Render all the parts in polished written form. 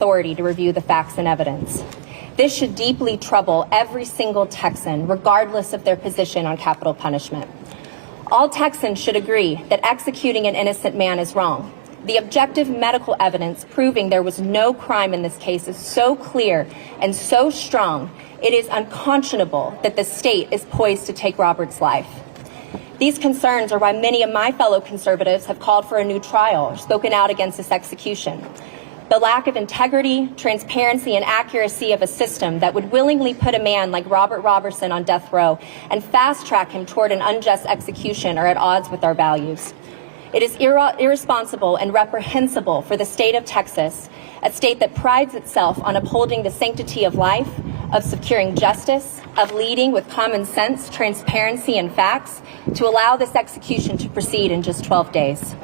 authority to review the facts and evidence. This should deeply trouble every single Texan, regardless of their position on capital punishment. All Texans should agree that executing an innocent man is wrong. The objective medical evidence proving there was no crime in this case is so clear and so strong, it is unconscionable that the state is poised to take Robert's life. These concerns are why many of my fellow conservatives have called for a new trial or spoken out against this execution. The lack of integrity, transparency, and accuracy of a system that would willingly put a man like Robert Roberson on death row and fast-track him toward an unjust execution are at odds with our values. It is irresponsible and reprehensible for the state of Texas, a state that prides itself on upholding the sanctity of life, of securing justice, of leading with common sense, transparency, and facts, to allow this execution to proceed in just 12 days.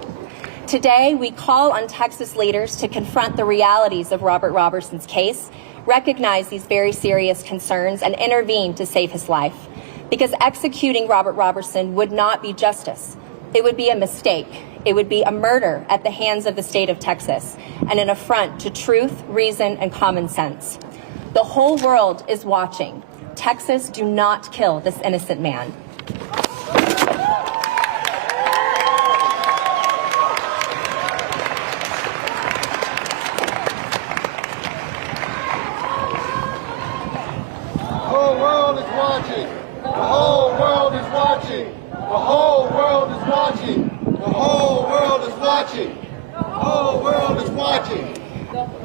Today, we call on Texas leaders to confront the realities of Robert Roberson's case, recognize these very serious concerns, and intervene to save his life. Because executing Robert Roberson would not be justice. It would be a mistake. It would be a murder at the hands of the state of Texas and an affront to truth, reason, and common sense. The whole world is watching. Texas, do not kill this innocent man.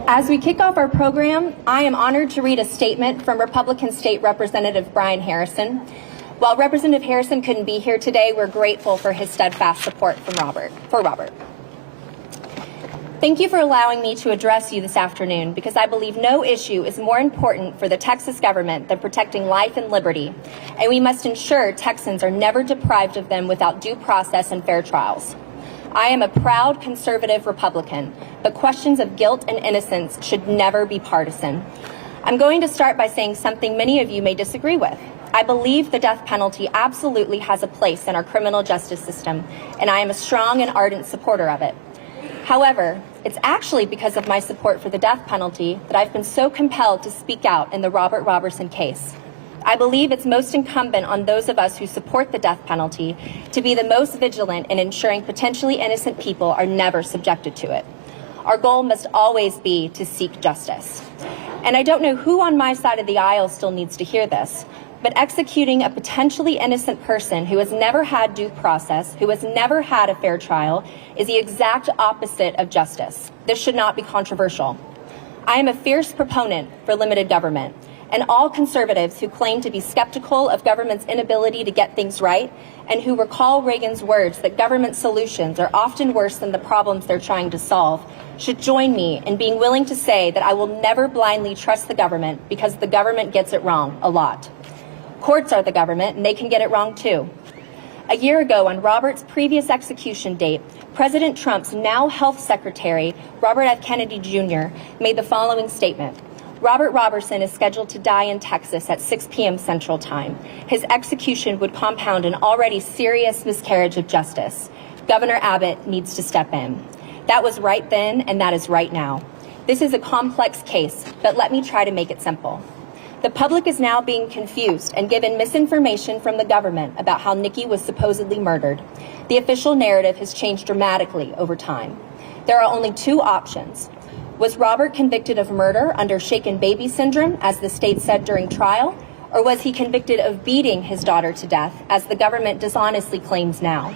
As we kick off our program, I am honored to read a statement from Republican State Representative Brian Harrison. While Representative Harrison couldn't be here today, we're grateful for his steadfast support for Robert. Thank you for allowing me to address you this afternoon because I believe no issue is more important for the Texas government than protecting life and liberty, and we must ensure Texans are never deprived of them without due process and fair trials. I am a proud conservative Republican, but questions of guilt and innocence should never be partisan. I'm going to start by saying something many of you may disagree with. I believe the death penalty absolutely has a place in our criminal justice system, and I am a strong and ardent supporter of it. However, it's actually because of my support for the death penalty that I've been so compelled to speak out in the Robert Roberson case. I believe it's most incumbent on those of us who support the death penalty to be the most vigilant in ensuring potentially innocent people are never subjected to it. Our goal must always be to seek justice. And I don't know who on my side of the aisle still needs to hear this, but executing a potentially innocent person who has never had due process, who has never had a fair trial, is the exact opposite of justice. This should not be controversial. I am a fierce proponent for limited government, and all conservatives who claim to be skeptical of government's inability to get things right and who recall Reagan's words that government solutions are often worse than the problems they're trying to solve should join me in being willing to say that I will never blindly trust the government because the government gets it wrong a lot. Courts are the government, and they can get it wrong too. A year ago, on Robert's previous execution date, President Trump's now Health Secretary, Robert F. Kennedy Jr., made the following statement. Robert Roberson is scheduled to die in Texas at 6 p.m. Central Time. His execution would compound an already serious miscarriage of justice. Governor Abbott needs to step in. That was right then, and that is right now. This is a complex case, but let me try to make it simple. The public is now being confused and given misinformation from the government about how Nikki was supposedly murdered. The official narrative has changed dramatically over time. There are only two options. Was Robert convicted of murder under shaken baby syndrome, as the state said during trial, or was he convicted of beating his daughter to death, as the government dishonestly claims now?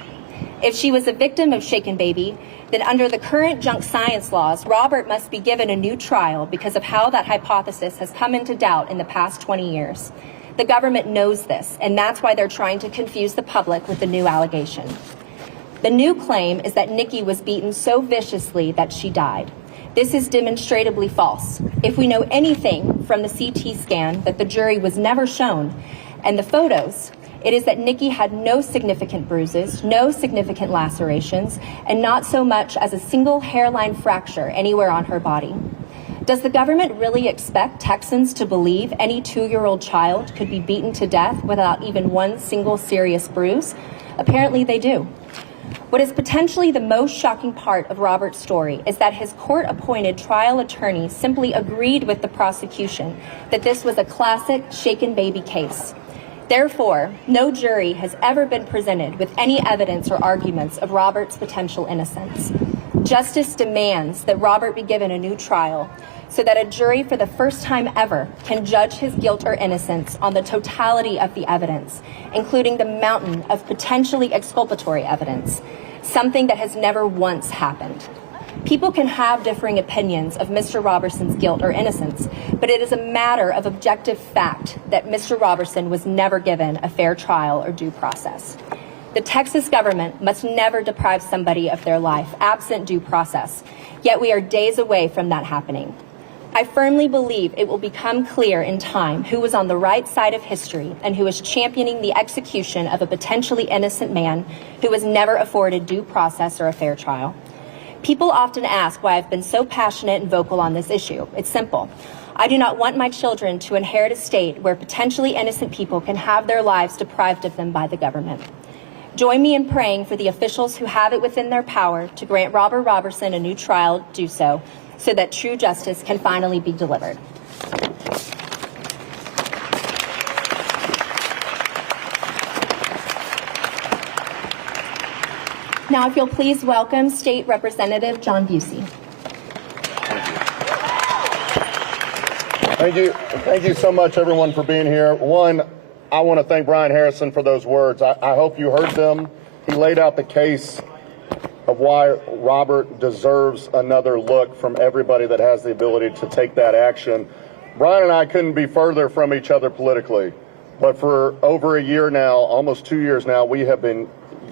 If she was a victim of shaken baby, then under the current junk science laws, Robert must be given a new trial because of how that hypothesis has come into doubt in the past 20 years. The government knows this, and that's why they're trying to confuse the public with the new allegation. The new claim is that Nikki was beaten so viciously that she died. This is demonstrably false. If we know anything from the CT scan that the jury was never shown, and the photos, it is that Nikki had no significant bruises, no significant lacerations, and not so much as a single hairline fracture anywhere on her body. Does the government really expect Texans to believe any 2-year-old child could be beaten to death without even one single serious bruise? Apparently they do. What is potentially the most shocking part of Robert's story is that his court-appointed trial attorney simply agreed with the prosecution that this was a classic shaken baby case. Therefore, no jury has ever been presented with any evidence or arguments of Robert's potential innocence. Justice demands that Robert be given a new trial so that a jury for the first time ever can judge his guilt or innocence on the totality of the evidence, including the mountain of potentially exculpatory evidence, something that has never once happened. People can have differing opinions of Mr. Roberson's guilt or innocence, but it is a matter of objective fact that Mr. Roberson was never given a fair trial or due process. The Texas government must never deprive somebody of their life absent due process, yet we are days away from that happening. I firmly believe it will become clear in time who was on the right side of history and who was championing the execution of a potentially innocent man who was never afforded due process or a fair trial. People often ask why I've been so passionate and vocal on this issue. It's simple. I do not want my children to inherit a state where potentially innocent people can have their lives deprived of them by the government. Join me in praying for the officials who have it within their power to grant Robert Roberson a new trial, do so that true justice can finally be delivered. Now, if you'll please welcome State Representative John Busey. Thank you so much, everyone, for being here. One, I want to thank Brian Harrison for those words. I hope you heard them. He laid out the case of why Robert deserves another look from everybody that has the ability to take that action. Brian and I couldn't be further from each other politically, but for over a year now, almost 2 years now, we have been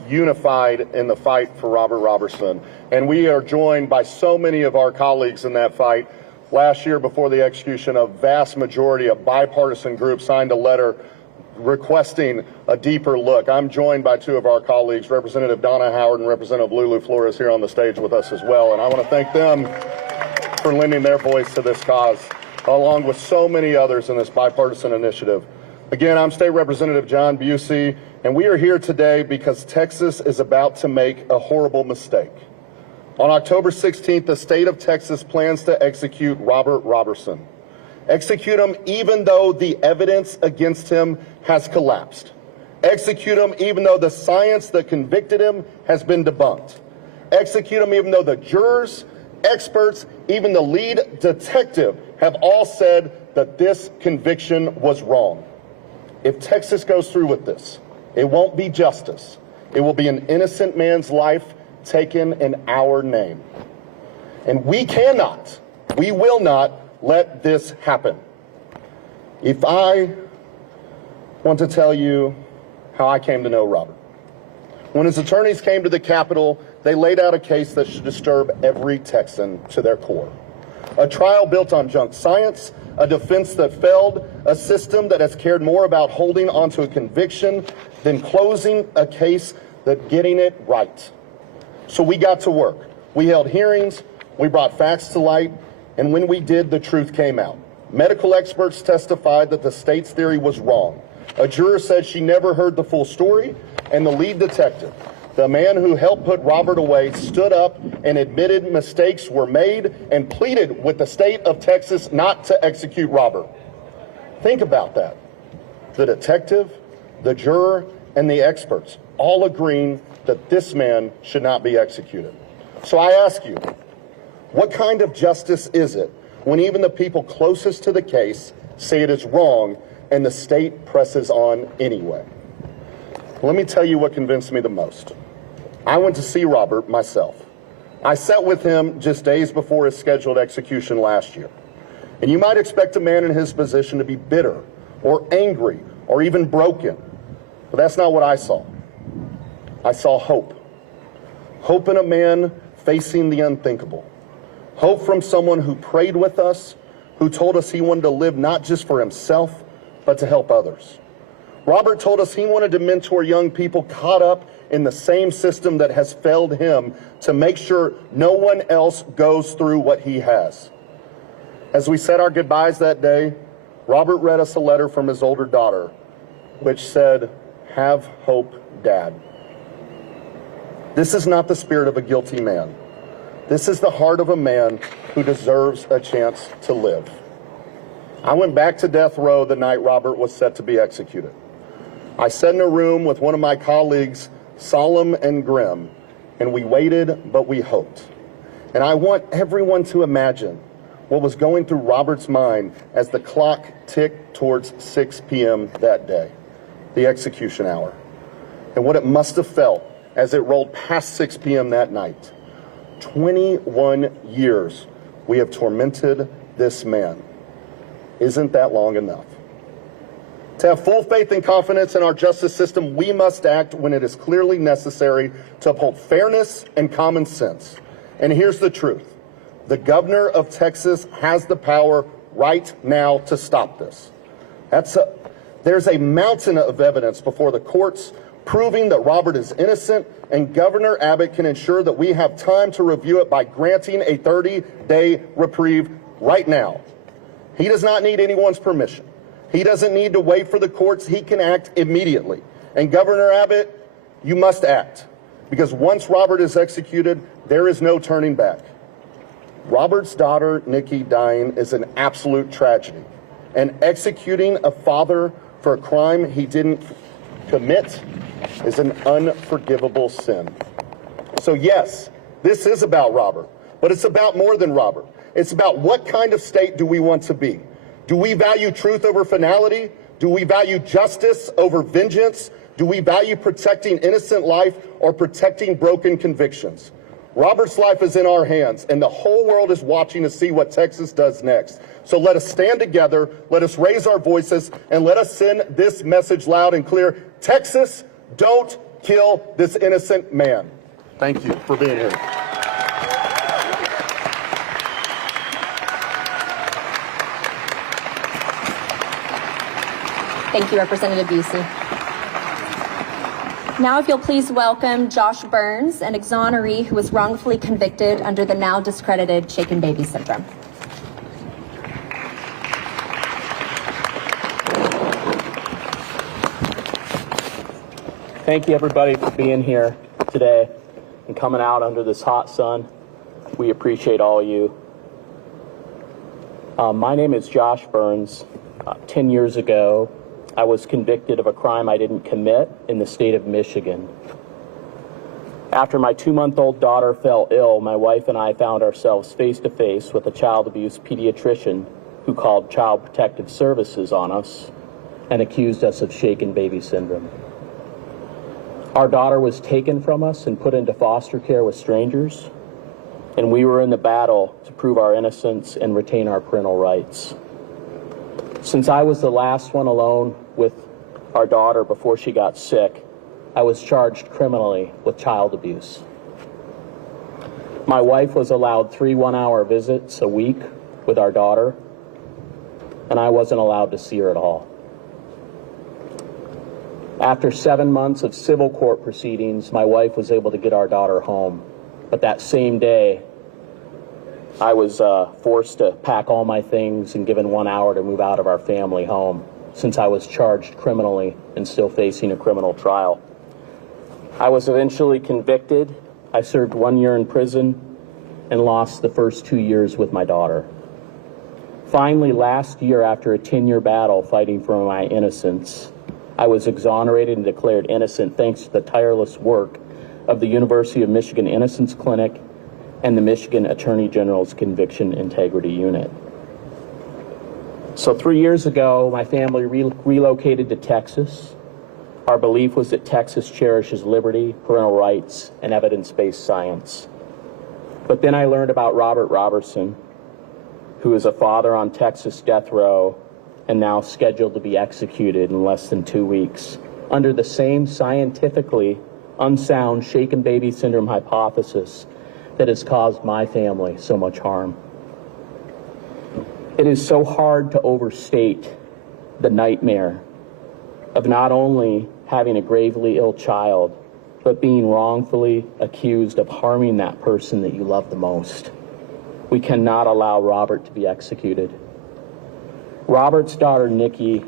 unified in the fight for Robert Roberson. And we are joined by so many of our colleagues in that fight. Last year, before the execution, a vast majority of bipartisan groups signed a letter requesting a deeper look. I'm joined by two of our colleagues, Representative Donna Howard and Representative Lulu Flores, here on the stage with us as well. And I want to thank them for lending their voice to this cause, along with so many others in this bipartisan initiative. Again, I'm State Representative John Busey, and we are here today because Texas is about to make a horrible mistake. On October 16th, the state of Texas plans to execute Robert Roberson. Execute him even though the evidence against him has collapsed. Execute him even though the science that convicted him has been debunked. Execute him even though the jurors, experts, even the lead detective have all said that this conviction was wrong. If Texas goes through with this, it won't be justice. It will be an innocent man's life taken in our name. And we will not let this happen. If I want to tell you how I came to know Robert. When his attorneys came to the Capitol, they laid out a case that should disturb every Texan to their core. A trial built on junk science, a defense that failed, a system that has cared more about holding onto a conviction than closing a case than getting it right. So we got to work. We held hearings, we brought facts to light, and when we did, the truth came out. Medical experts testified that the state's theory was wrong. A juror said she never heard the full story, and the lead detective, the man who helped put Robert away, stood up and admitted mistakes were made and pleaded with the state of Texas not to execute Robert. Think about that. The detective, the juror, and the experts all agreeing that this man should not be executed. So I ask you, what kind of justice is it when even the people closest to the case say it is wrong and the state presses on anyway? Let me tell you what convinced me the most. I went to see Robert myself. I sat with him just days before his scheduled execution last year. And you might expect a man in his position to be bitter or angry or even broken. But that's not what I saw. I saw hope. Hope in a man facing the unthinkable. Hope from someone who prayed with us, who told us he wanted to live not just for himself, but to help others. Robert told us he wanted to mentor young people caught up in the same system that has failed him to make sure no one else goes through what he has. As we said our goodbyes that day, Robert read us a letter from his older daughter, which said, "Have hope, Dad." This is not the spirit of a guilty man. This is the heart of a man who deserves a chance to live. I went back to death row the night Robert was set to be executed. I sat in a room with one of my colleagues, solemn and grim, and we waited, but we hoped. And I want everyone to imagine what was going through Robert's mind as the clock ticked towards 6 p.m. that day, the execution hour, and what it must have felt as it rolled past 6 p.m. that night. 21 years we have tormented this man. Isn't that long enough? To have full faith and confidence in our justice system, we must act when it is clearly necessary to uphold fairness and common sense. And here's the truth. The governor of Texas has the power right now to stop this. There's a mountain of evidence before the courts proving that Robert is innocent, and Governor Abbott can ensure that we have time to review it by granting a 30-day reprieve right now. He does not need anyone's permission. He doesn't need to wait for the courts. He can act immediately. And Governor Abbott, you must act, because once Robert is executed, there is no turning back. Robert's daughter, Nikki, dying is an absolute tragedy, and executing a father for a crime he didn't commit is an unforgivable sin. So yes, this is about Robert, but it's about more than Robert. It's about what kind of state do we want to be? Do we value truth over finality? Do we value justice over vengeance? Do we value protecting innocent life or protecting broken convictions? Robert's life is in our hands, and the whole world is watching to see what Texas does next. So let us stand together, let us raise our voices, and let us send this message loud and clear. Texas, don't kill this innocent man. Thank you for being here. Thank you, Representative Busey. Now, if you'll please welcome Josh Burns, an exoneree who was wrongfully convicted under the now discredited shaken baby syndrome. Thank you, everybody, for being here today and coming out under this hot sun. We appreciate all of you. My name is Josh Burns. 10 years ago, I was convicted of a crime I didn't commit in the state of Michigan. After my 2-month-old daughter fell ill, my wife and I found ourselves face to face with a child abuse pediatrician who called Child Protective Services on us and accused us of shaken baby syndrome. Our daughter was taken from us and put into foster care with strangers, and we were in the battle to prove our innocence and retain our parental rights. Since I was the last one alone with our daughter before she got sick, I was charged criminally with child abuse. My wife was allowed 3 one-hour visits a week with our daughter, and I wasn't allowed to see her at all. After 7 months of civil court proceedings, my wife was able to get our daughter home. But that same day, I was forced to pack all my things and given 1 hour to move out of our family home, since I was charged criminally and still facing a criminal trial. I was eventually convicted. I served 1 year in prison and lost the first 2 years with my daughter. Finally, last year, after a 10-year battle fighting for my innocence, I was exonerated and declared innocent thanks to the tireless work of the University of Michigan Innocence Clinic and the Michigan Attorney General's Conviction Integrity Unit. So 3 years ago, my family relocated to Texas. Our belief was that Texas cherishes liberty, parental rights, and evidence-based science. But then I learned about Robert Roberson, who is a father on Texas death row and now scheduled to be executed in less than 2 weeks under the same scientifically unsound shaken baby syndrome hypothesis that has caused my family so much harm. It is so hard to overstate the nightmare of not only having a gravely ill child, but being wrongfully accused of harming that person that you love the most. We cannot allow Robert to be executed. Robert's daughter, Nikki,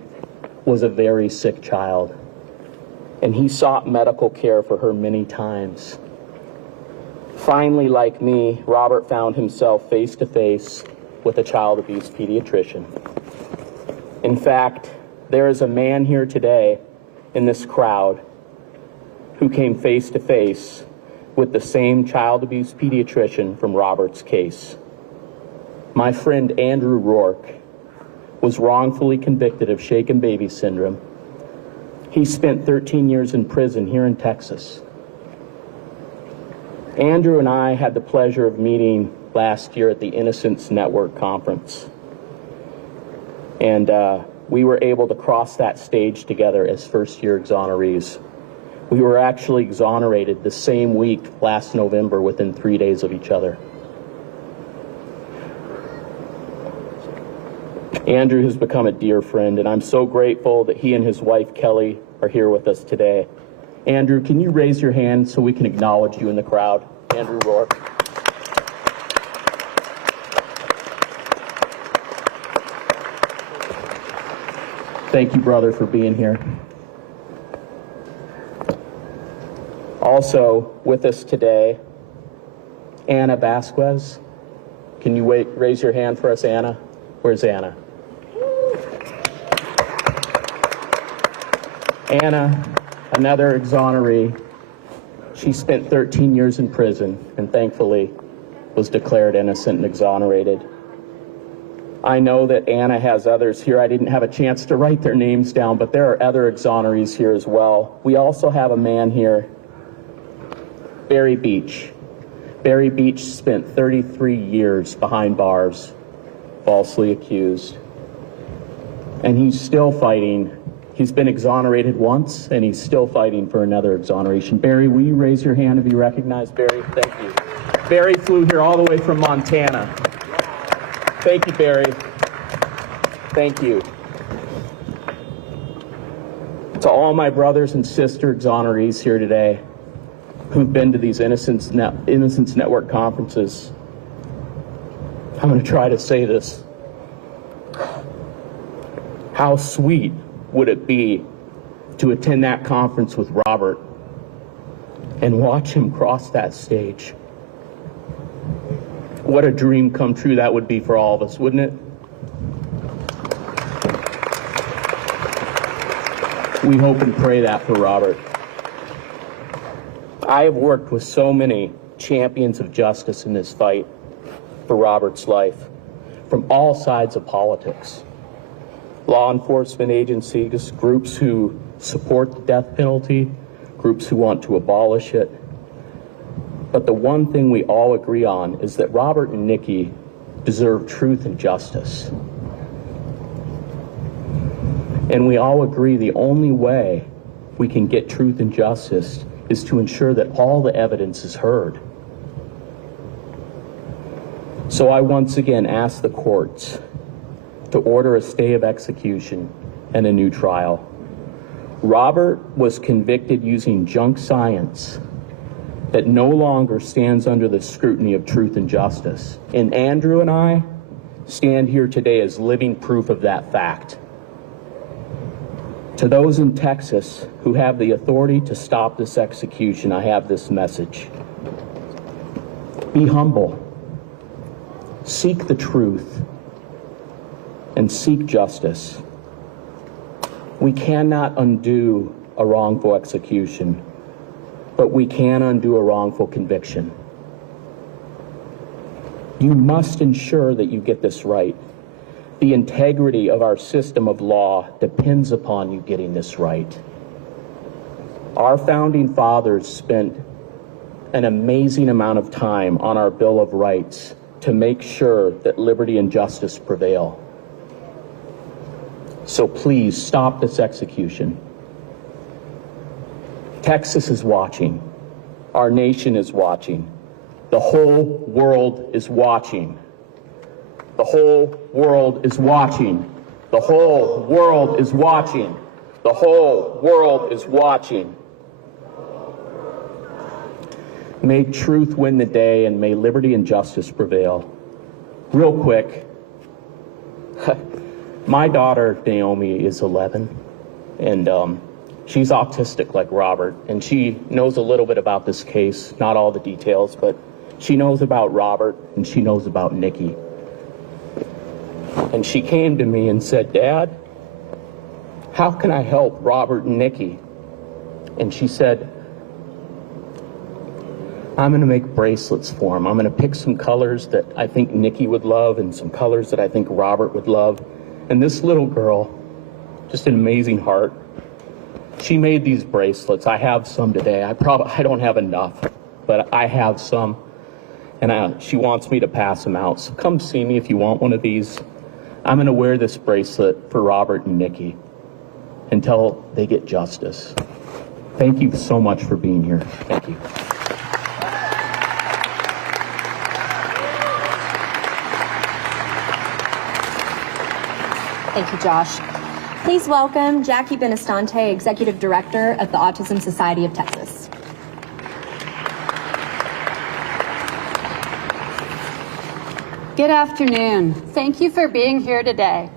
was a very sick child, and he sought medical care for her many times. Finally, like me, Robert found himself face to face with a child abuse pediatrician. In fact, there is a man here today in this crowd who came face to face with the same child abuse pediatrician from Robert's case. My friend Andrew Rourke was wrongfully convicted of shaken baby syndrome. He spent 13 years in prison here in Texas. Andrew and I had the pleasure of meeting last year at the Innocence Network conference. And we were able to cross that stage together as first-year exonerees. We were actually exonerated the same week last November within 3 days of each other. Andrew has become a dear friend, and I'm so grateful that he and his wife, Kelly, are here with us today. Andrew, can you raise your hand so we can acknowledge you in the crowd? Andrew Rourke. Thank you, brother, for being here. Also with us today, Anna Vasquez. Can you raise your hand for us, Anna? Where's Anna? Anna, another exoneree. She spent 13 years in prison and thankfully was declared innocent and exonerated. I know that Anna has others here. I didn't have a chance to write their names down, but there are other exonerees here as well. We also have a man here, Barry Beach. Barry Beach spent 33 years behind bars, falsely accused. And he's still fighting. He's been exonerated once, and he's still fighting for another exoneration. Barry, will you raise your hand to be recognized? Barry, thank you. Barry flew here all the way from Montana. Thank you, Barry. Thank you. To all my brothers and sister exonerees here today who've been to these Innocence Network conferences, I'm going to try to say this. How sweet would it be to attend that conference with Robert and watch him cross that stage? What a dream come true that would be for all of us, wouldn't it? We hope and pray that for Robert. I have worked with so many champions of justice in this fight for Robert's life, from all sides of politics. Law enforcement agencies, groups who support the death penalty, groups who want to abolish it. But the one thing we all agree on is that Robert and Nikki deserve truth and justice. And we all agree the only way we can get truth and justice is to ensure that all the evidence is heard. So I once again ask the courts to order a stay of execution and a new trial. Robert was convicted using junk science that no longer stands under the scrutiny of truth and justice. And Andrew and I stand here today as living proof of that fact. To those in Texas who have the authority to stop this execution, I have this message. Be humble. Seek the truth and seek justice. We cannot undo a wrongful execution, but we can undo a wrongful conviction. You must ensure that you get this right. The integrity of our system of law depends upon you getting this right. Our founding fathers spent an amazing amount of time on our Bill of Rights to make sure that liberty and justice prevail. So please stop this execution. Texas is watching. Our nation is watching. The whole world is watching. The whole world is watching. The whole world is watching. The whole world is watching. May truth win the day and may liberty and justice prevail. Real quick, my daughter Naomi is 11 and she's autistic like Robert, and she knows a little bit about this case, not all the details, but She knows about Robert, and she knows about Nikki. And she came to me and said, "Dad, how can I help Robert and Nikki?" And she said, "I'm going to make bracelets for him. I'm going to pick some colors that I think Nikki would love and some colors that I think Robert would love." And this little girl, just an amazing heart, she made these bracelets. I have some today. I don't have enough, but I have some. And she wants me to pass them out. So come see me if you want one of these. I'm going to wear this bracelet for Robert and Nikki until they get justice. Thank you so much for being here. Thank you. Thank you, Josh. Please welcome Jackie Benestante, Executive Director of the Autism Society of Texas. Good afternoon. Thank you for being here today.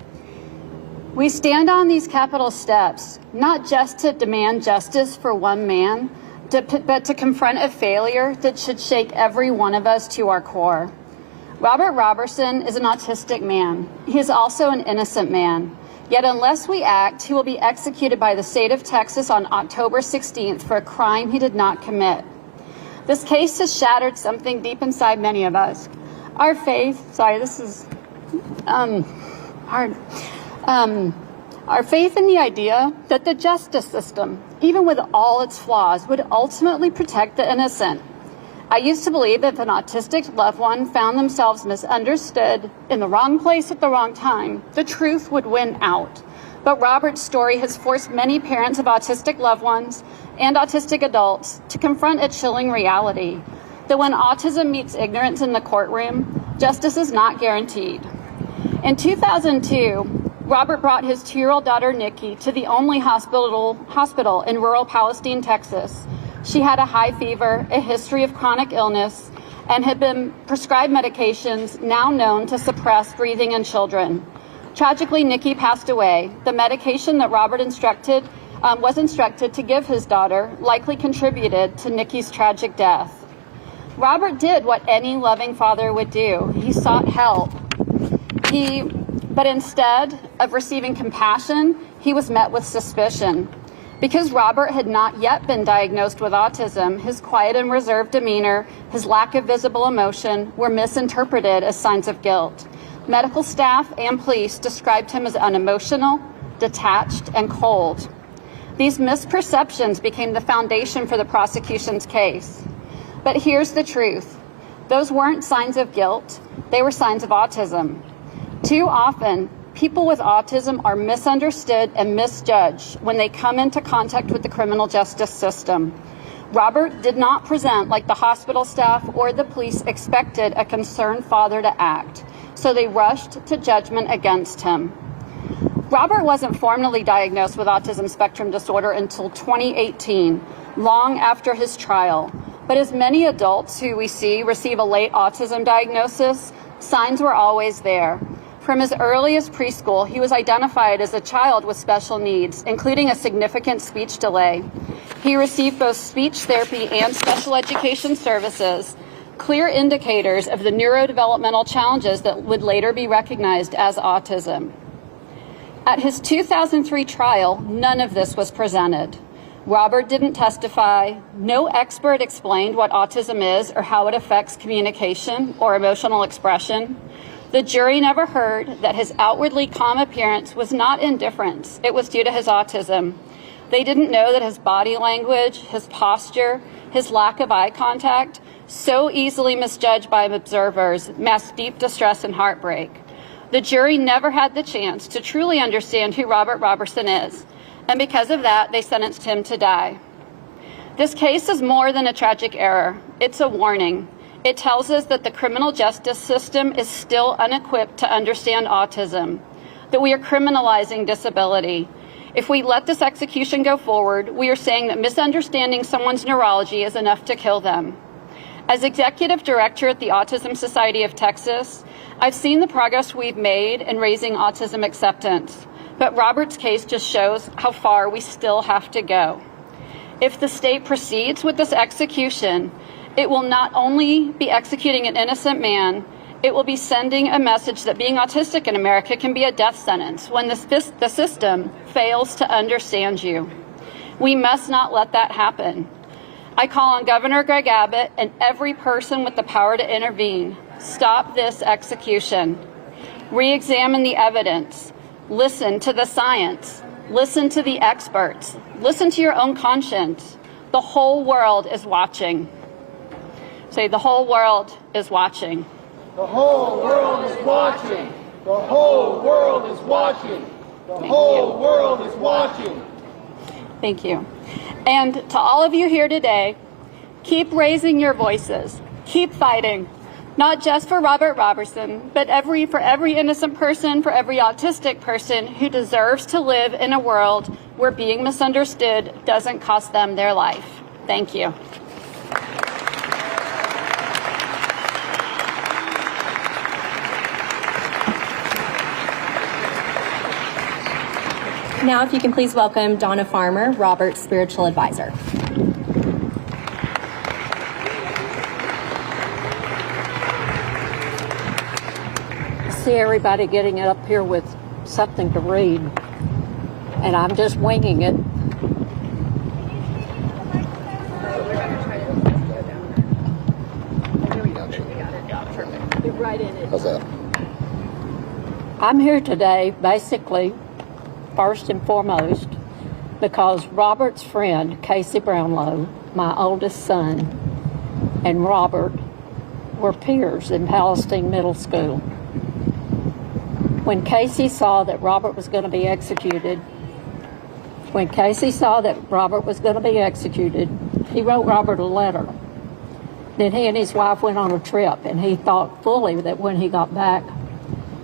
We stand on these Capitol steps, not just to demand justice for one man, but to confront a failure that should shake every one of us to our core. Robert Roberson is an autistic man. He is also an innocent man. Yet unless we act, he will be executed by the state of Texas on October 16th for a crime he did not commit. This case has shattered something deep inside many of us. Our faith, this is hard. Our faith in the idea that the justice system, even with all its flaws, would ultimately protect the innocent. I used to believe that if an autistic loved one found themselves misunderstood in the wrong place at the wrong time, the truth would win out. But Robert's story has forced many parents of autistic loved ones and autistic adults to confront a chilling reality, that when autism meets ignorance in the courtroom, justice is not guaranteed. In 2002, Robert brought his 2-year-old daughter, Nikki, to the only hospital in rural Palestine, Texas. She had a high fever, a history of chronic illness, and had been prescribed medications now known to suppress breathing in children. Tragically, Nikki passed away. The medication that Robert was instructed to give his daughter likely contributed to Nikki's tragic death. Robert did what any loving father would do. He sought help. But instead of receiving compassion, he was met with suspicion. Because Robert had not yet been diagnosed with autism, his quiet and reserved demeanor, his lack of visible emotion were misinterpreted as signs of guilt. Medical staff and police described him as unemotional, detached, and cold. These misperceptions became the foundation for the prosecution's case. But here's the truth. Those weren't signs of guilt. They were signs of autism. Too often, people with autism are misunderstood and misjudged when they come into contact with the criminal justice system. Robert did not present like the hospital staff or the police expected a concerned father to act, so they rushed to judgment against him. Robert wasn't formally diagnosed with autism spectrum disorder until 2018, long after his trial. But as many adults who we see receive a late autism diagnosis, signs were always there. From as early as preschool, he was identified as a child with special needs, including a significant speech delay. He received both speech therapy and special education services, clear indicators of the neurodevelopmental challenges that would later be recognized as autism. At his 2003 trial, none of this was presented. Robert didn't testify. No expert explained what autism is or how it affects communication or emotional expression. The jury never heard that his outwardly calm appearance was not indifference. It was due to his autism. They didn't know that his body language, his posture, his lack of eye contact, so easily misjudged by observers, masked deep distress and heartbreak. The jury never had the chance to truly understand who Robert Roberson is, and because of that, they sentenced him to die. This case is more than a tragic error. It's a warning. It tells us that the criminal justice system is still unequipped to understand autism, that we are criminalizing disability. If we let this execution go forward, we are saying that misunderstanding someone's neurology is enough to kill them. As executive director at the Autism Society of Texas, I've seen the progress we've made in raising autism acceptance, but Robert's case just shows how far we still have to go. If the state proceeds with this execution, It will not only be executing an innocent man, it will be sending a message that being autistic in America can be a death sentence when the system fails to understand you. We must not let that happen. I call on Governor Greg Abbott and every person with the power to intervene. Stop this execution. Re-examine the evidence. Listen to the science. Listen to the experts. Listen to your own conscience. The whole world is watching. Say, the whole world is watching. The whole world is watching. The whole world is watching. The whole world is watching. Thank you. And to all of you here today, keep raising your voices. Keep fighting. Not just for Robert Roberson, but for every innocent person, for every autistic person who deserves to live in a world where being misunderstood doesn't cost them their life. Thank you. Now, if you can please welcome Donna Farmer, Robert's spiritual advisor. See everybody getting up here with something to read, and I'm just winging it. You're right in it. How's that? I'm here today, basically, first and foremost, because Robert's friend, Casey Brownlow, my oldest son, and Robert were peers in Palestine Middle School. When Casey saw that Robert was going to be executed, he wrote Robert a letter. Then he and his wife went on a trip, and he thought fully that when he got back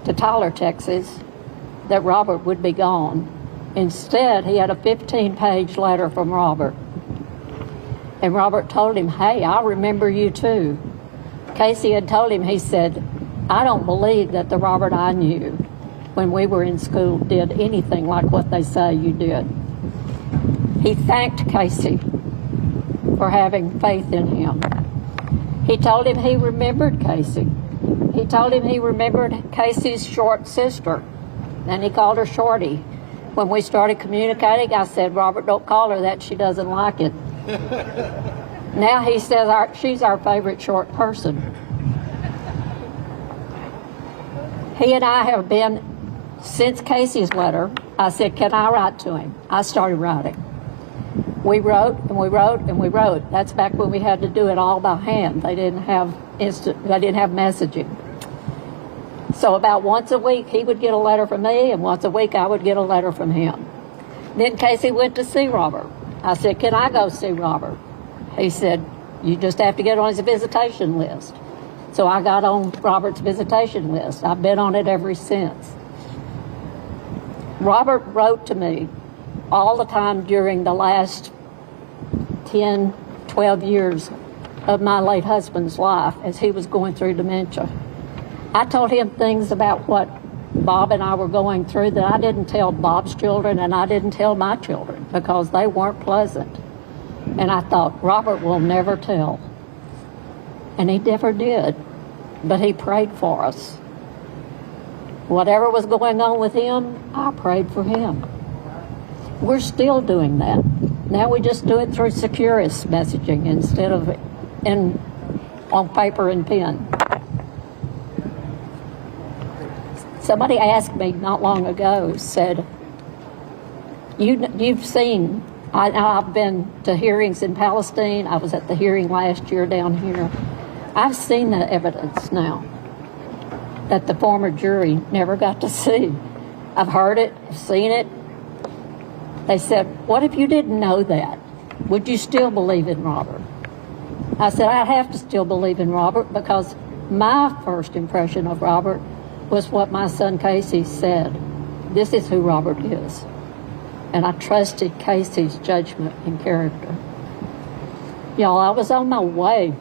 to Tyler, Texas, that Robert would be gone. Instead, he had a 15-page letter from Robert. And Robert told him, "Hey, I remember you too." Casey had told him, he said, "I don't believe that the Robert I knew when we were in school did anything like what they say you did." He thanked Casey for having faith in him. He told him he remembered Casey. He told him he remembered Casey's short sister, and he called her Shorty. When we started communicating, I said, "Robert, don't call her that. She doesn't like it." Now he says she's our favorite short person. He and I have been, since Casey's letter, I said, "Can I write to him?" I started writing. We wrote and we wrote and we wrote. That's back when we had to do it all by hand. They didn't have messaging. So about once a week, he would get a letter from me, and once a week, I would get a letter from him. Then Casey went to see Robert. I said, "Can I go see Robert?" He said, "You just have to get on his visitation list." So I got on Robert's visitation list. I've been on it ever since. Robert wrote to me all the time during the last 10, 12 years of my late husband's life as he was going through dementia. I told him things about what Bob and I were going through that I didn't tell Bob's children and I didn't tell my children because they weren't pleasant. And I thought, Robert will never tell. And he never did. But he prayed for us. Whatever was going on with him, I prayed for him. We're still doing that. Now we just do it through Securus messaging instead of on paper and pen. Somebody asked me not long ago, said, you've seen, I've been to hearings in Palestine. I was at the hearing last year down here. I've seen the evidence now that the former jury never got to see. I've heard it, I've seen it. They said, what if you didn't know that? Would you still believe in Robert? I said, I have to still believe in Robert because my first impression of Robert was what my son Casey said. This is who Robert is. And I trusted Casey's judgment and character. Y'all, I was on my way.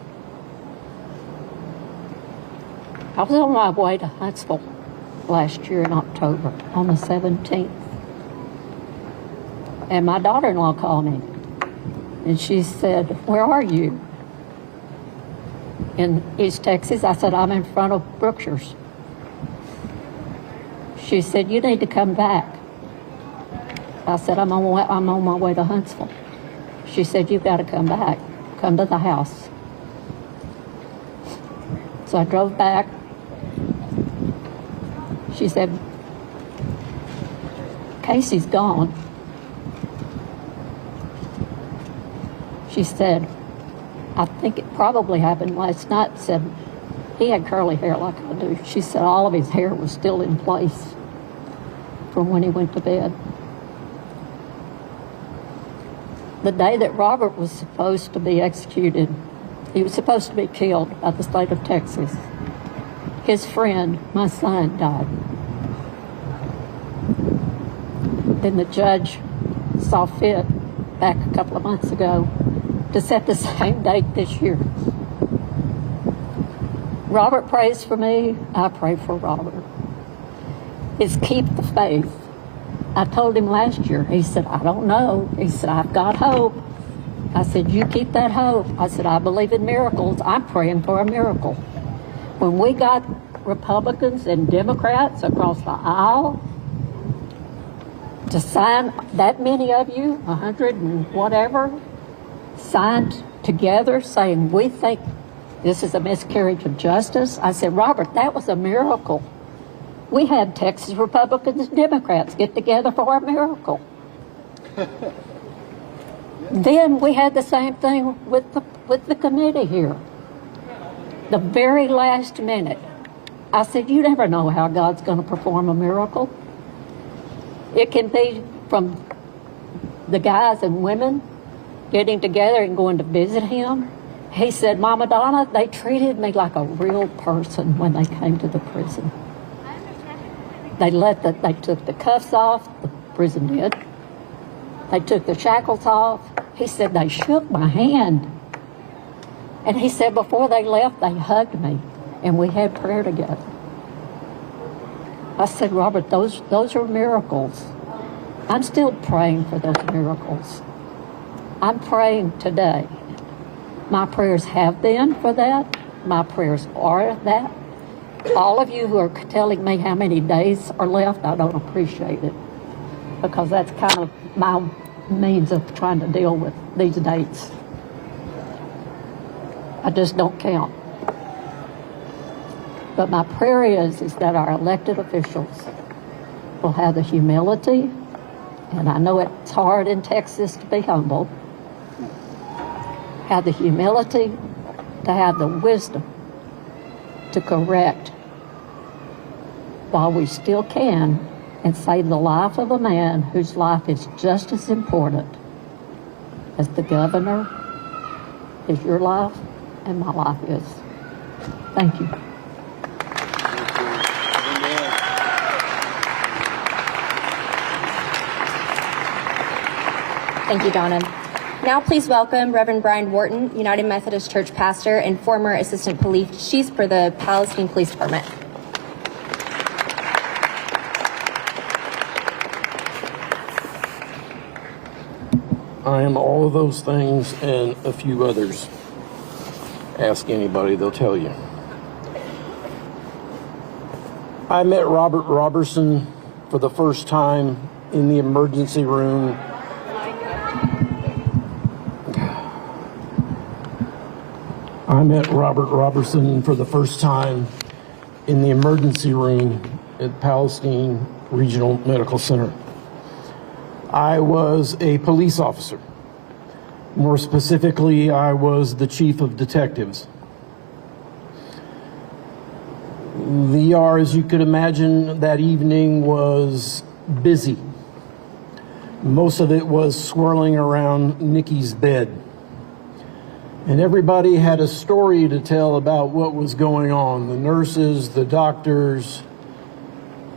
I was on my way to Huntsville last year in October on the 17th. And my daughter-in-law called me. And she said, where are you? in East Texas. I said, I'm in front of Brookshire's. She said, you need to come back. I said, I'm on my way to Huntsville. She said, you've got to come back. Come to the house. So I drove back. She said, Casey's gone. She said, I think it probably happened last night. Said, he had curly hair like I do. She said all of his hair was still in place from when he went to bed. The day that Robert was supposed to be executed, he was supposed to be killed by the state of Texas. His friend, my son, died. Then the judge saw fit back a couple of months ago to set the same date this year. Robert prays for me, I pray for Robert. It's keep the faith. I told him last year, he said, I don't know. He said, I've got hope. I said, you keep that hope. I said, I believe in miracles. I'm praying for a miracle. When we got Republicans and Democrats across the aisle to sign, that many of you, 100 and whatever, signed together saying, we think this is a miscarriage of justice. I said, Robert, that was a miracle. We had Texas Republicans and Democrats get together for a miracle. Then we had the same thing with the committee here. The very last minute, I said, you never know how God's going to perform a miracle. It can be from the guys and women getting together and going to visit him. He said, Mama Donna, they treated me like a real person when they came to the prison. They took the cuffs off, the prison did. They took the shackles off. He said, they shook my hand. And he said, before they left, they hugged me, and we had prayer together. I said, Robert, those are miracles. I'm still praying for those miracles. I'm praying today. My prayers have been for that. My prayers are that. All of you who are telling me how many days are left, I don't appreciate it, because that's kind of my means of trying to deal with these dates. I just don't count. But my prayer is that our elected officials will have the humility, and I know it's hard in Texas to be humble, have the humility to have the wisdom to correct while we still can and save the life of a man whose life is just as important as the governor is your life and my life is. Thank you. Thank you, Donna. Now please welcome Reverend Brian Wharton, United Methodist Church pastor and former assistant police chief for the Palestine Police Department. I am all of those things and a few others. Ask anybody, they'll tell you. I met Robert Roberson for the first time in the emergency room. I met Robert Roberson for the first time in the emergency room at Palestine Regional Medical Center. I was a police officer. More specifically, I was the chief of detectives. The ER, as you could imagine, that evening was busy. Most of it was swirling around Nikki's bed. And everybody had a story to tell about what was going on. The nurses, the doctors,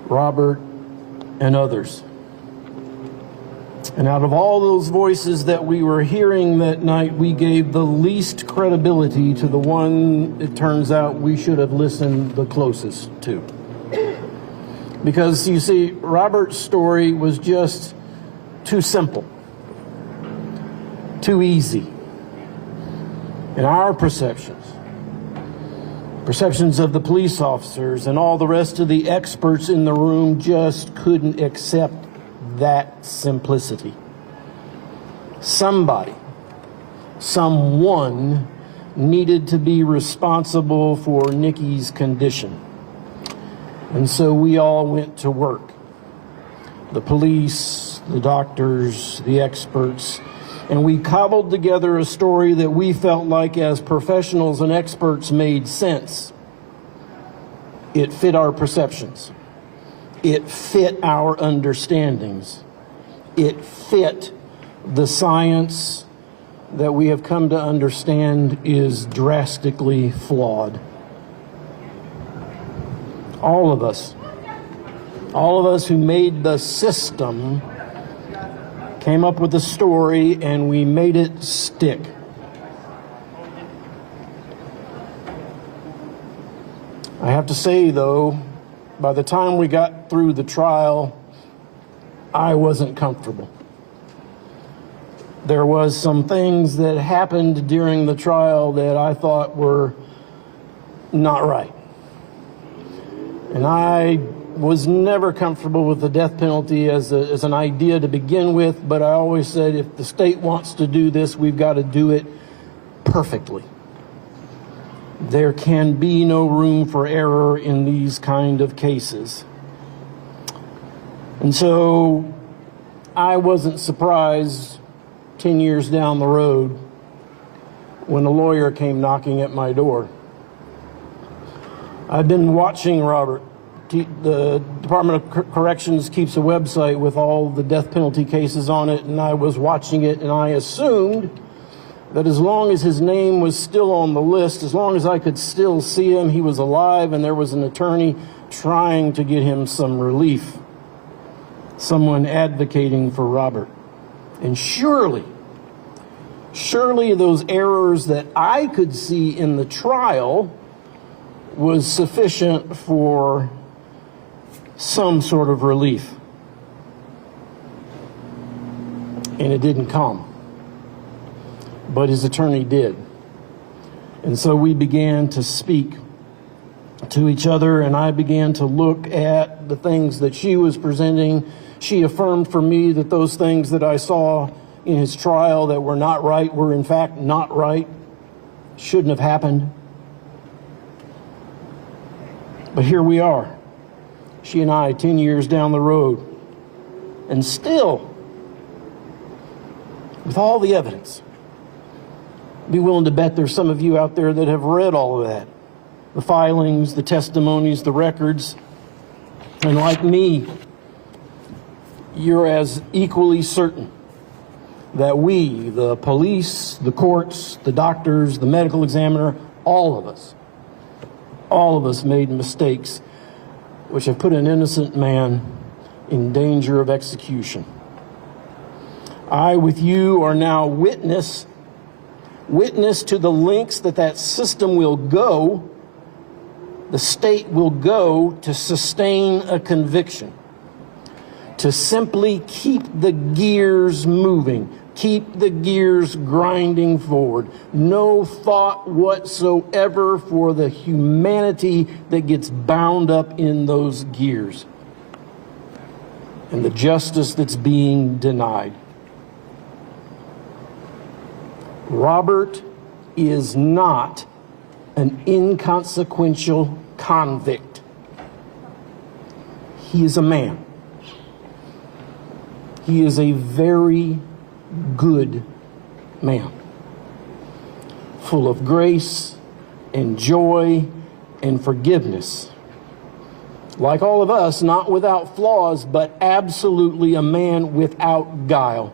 Robert, and others. And out of all those voices that we were hearing that night, we gave the least credibility to the one, it turns out, we should have listened the closest to. Because, you see, Robert's story was just too simple, too easy. In our perceptions, Perceptions of the police officers and all the rest of the experts in the room just couldn't accept that simplicity. Someone needed to be responsible for Nikki's condition. And so we all went to work. The police, the doctors, the experts, and we cobbled together a story that we felt like, as professionals and experts, made sense. It fit our perceptions. It fit our understandings. It fit the science that we have come to understand is drastically flawed. All of us who made the system came up with a story and we made it stick. I have to say, though, by the time we got through the trial, I wasn't comfortable. There was some things that happened during the trial that I thought were not right. And I was never comfortable with the death penalty as an idea to begin with, but I always said, if the state wants to do this, we've got to do it perfectly. There can be no room for error in these kind of cases. And so I wasn't surprised 10 years down the road when a lawyer came knocking at my door. I've been watching Robert. The Department of Corrections keeps a website with all the death penalty cases on it, and I was watching it, and I assumed that as long as his name was still on the list, as long as I could still see him, he was alive, and there was an attorney trying to get him some relief, someone advocating for Robert. And surely those errors that I could see in the trial was sufficient for some sort of relief. And it didn't come. But his attorney did. And so we began to speak to each other, and I began to look at the things that she was presenting. She affirmed for me that those things that I saw in his trial that were not right were in fact not right, shouldn't have happened. But here we are, she and I, 10 years down the road, and still, with all the evidence, be willing to bet there's some of you out there that have read all of that, the filings, the testimonies, the records, and like me, you're as equally certain that we, the police, the courts, the doctors, the medical examiner, all of us made mistakes which have put an innocent man in danger of execution. I, with you, are now witness to the lengths that system will go, the state will go to sustain a conviction, to simply keep the gears moving, keep the gears grinding forward. No thought whatsoever for the humanity that gets bound up in those gears and the justice that's being denied. Robert is not an inconsequential convict. He is a man. He is a very good man, full of grace and joy and forgiveness. Like all of us, not without flaws, but absolutely a man without guile.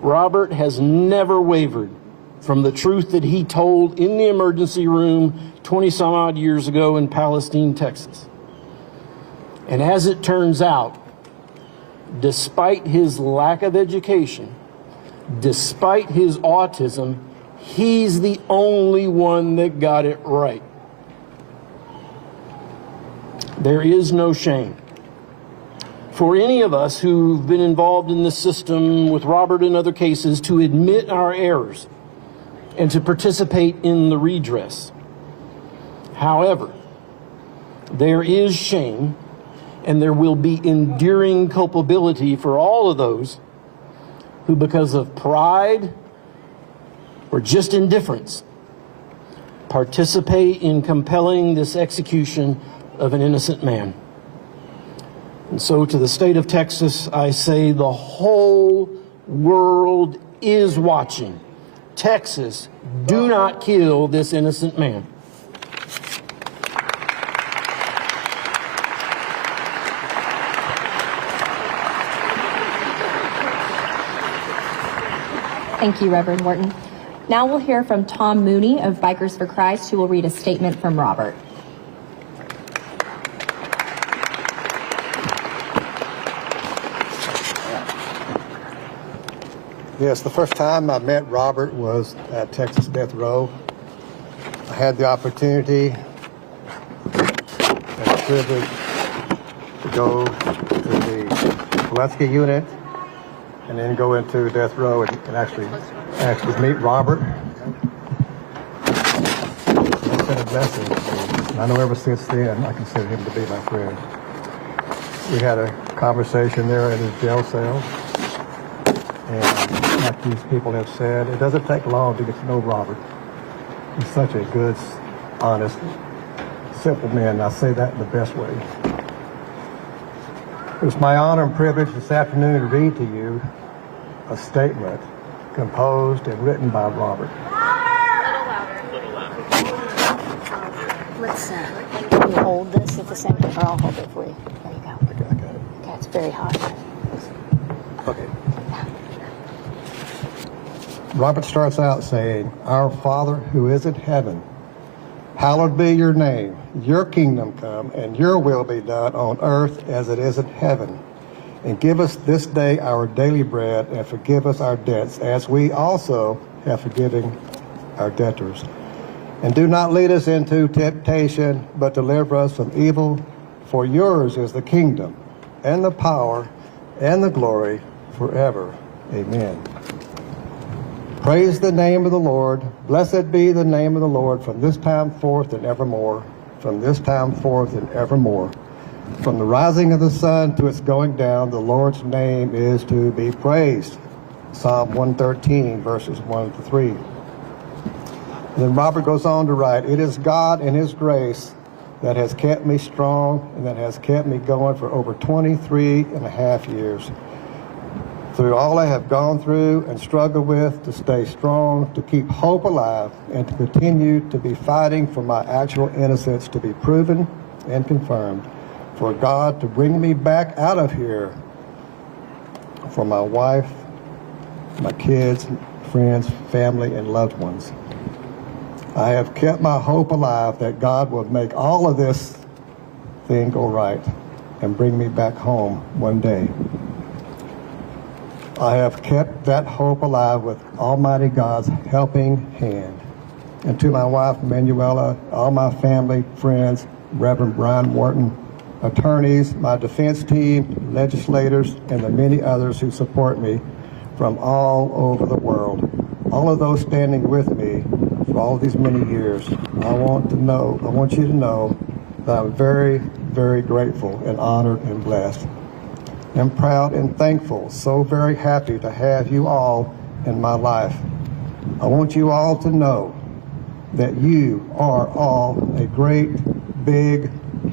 Robert has never wavered from the truth that he told in the emergency room 20 some odd years ago in Palestine, Texas. And as it turns out, despite his lack of education, despite his autism, he's the only one that got it right. There is no shame for any of us who've been involved in this system with Robert and other cases to admit our errors and to participate in the redress. However, there is shame, and there will be enduring culpability for all of those who, because of pride or just indifference, participate in compelling this execution of an innocent man. And so to the state of Texas, I say the whole world is watching. Texas, do not kill this innocent man. Thank you, Reverend Wharton. Now we'll hear from Tom Mooney of Bikers for Christ, who will read a statement from Robert. Yes, the first time I met Robert was at Texas Death Row. I had the opportunity and the privilege to go to the Pulaski unit and then go into Death Row and actually meet Robert. It's been a blessing. And I know ever since then I consider him to be my friend. We had a conversation there in his jail cell. And like these people have said, it doesn't take long to get to know Robert. He's such a good, honest, simple man, and I say that in the best way. It was my honor and privilege this afternoon to read to you a statement composed and written by Robert. Let's can you hold this at the same time, or I'll hold it for you. There you go. Okay, I got it. Okay, it's very hot. Okay. Robert starts out saying, "Our Father who is in heaven, hallowed be your name. Your kingdom come, and your will be done on earth as it is in heaven. And give us this day our daily bread, and forgive us our debts, as we also have forgiven our debtors. And do not lead us into temptation, but deliver us from evil. For yours is the kingdom, and the power, and the glory, forever. Amen." Praise the name of the Lord. Blessed be the name of the Lord from this time forth and evermore. From this time forth and evermore. From the rising of the sun to its going down, the Lord's name is to be praised. Psalm 113, verses 1 to 3. And then Robert goes on to write, "It is God and His grace that has kept me strong and that has kept me going for over 23 and a half years. Through all I have gone through and struggled with, to stay strong, to keep hope alive, and to continue to be fighting for my actual innocence to be proven and confirmed, for God to bring me back out of here, for my wife, my kids, friends, family, and loved ones. I have kept my hope alive that God will make all of this thing go right and bring me back home one day. I have kept that hope alive with Almighty God's helping hand. And to my wife, Manuela, all my family, friends, Reverend Brian Wharton, attorneys, my defense team, legislators, and the many others who support me from all over the world, all of those standing with me for all these many years, I want you to know that I'm very, very grateful and honored and blessed. I'm proud and thankful, so very happy to have you all in my life. I want you all to know that you are all a great, big,